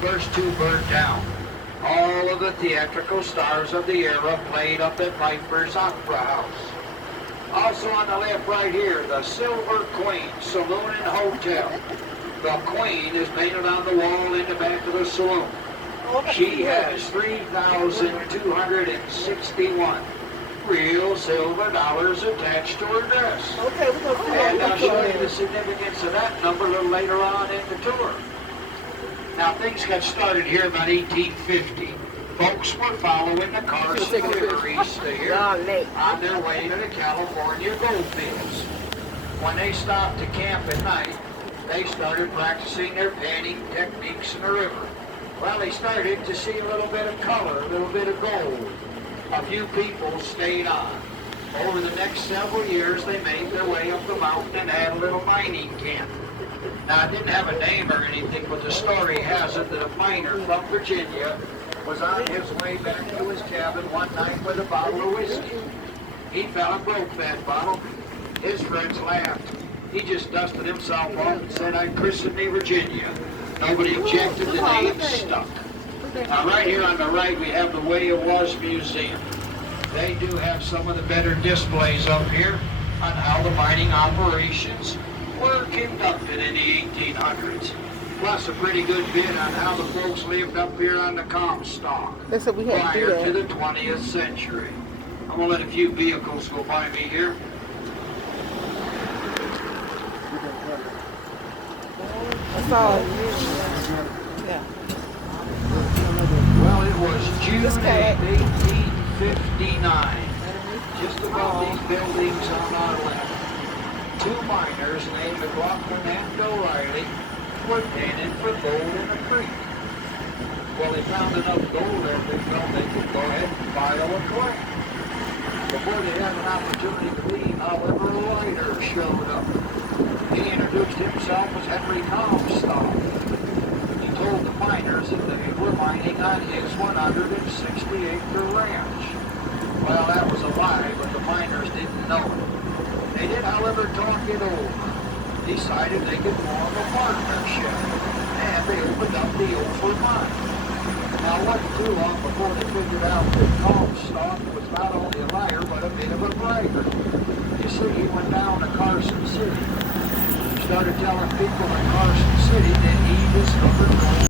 first two burned down. All of the theatrical stars of the era played up at Piper's Opera House. Also on the left right here, the Silver Queen Saloon and Hotel. The Queen is painted on the wall in the back of the saloon. She has 3,261 real silver dollars attached to her dress. Okay, we're going to see And I'll show you that. the significance of that number a little later on in the tour. Now, things got started here about 1850. Folks were following the Carson River east of here on their way to the California gold fields. When they stopped to camp at night, they started practicing their panning techniques in the river. Well, they started to see a little bit of color, a little bit of gold. A few people stayed on. Over the next several years, they made their way up the mountain and had a little mining camp. Now, it didn't have a name or anything, but the story has it that a miner from Virginia was on his way back to his cabin one night with a bottle of whiskey. He fell and broke that bottle. His friends laughed. He just dusted himself off and said, "I christened me Virginia." Nobody objected, the name stuck. Now, right here on the right, we have the Way It Was Museum. They do have some of the better displays up here on how the mining operations were conducted in the 1800s. Plus a pretty good bit on how the folks lived up here on the Comstock They said we had to do prior to that. the 20th century. I'm going to let a few vehicles go by me here. That's all. Yeah. Well, it was June This 8, cat. 1859. Just above these buildings on our left. Two miners named McLaughlin and O'Reilly were panning for gold in a creek. Well, they found enough gold there they felt they could go ahead and file a claim. Before they had an opportunity to leave, however, a lighter showed up. He introduced himself as Henry Comstock. He told the miners that they were mining on his 160-acre ranch. Well, that was a lie, but the miners didn't know it. They did, however, talk it over. Decided they could form a partnership, and they opened up the Ophir mine. Now, it wasn't too long before they figured out that Comstock was not only a liar, but a bit of a braggart. You see, he went down to Carson City. Started telling people in Carson City that he discovered gold.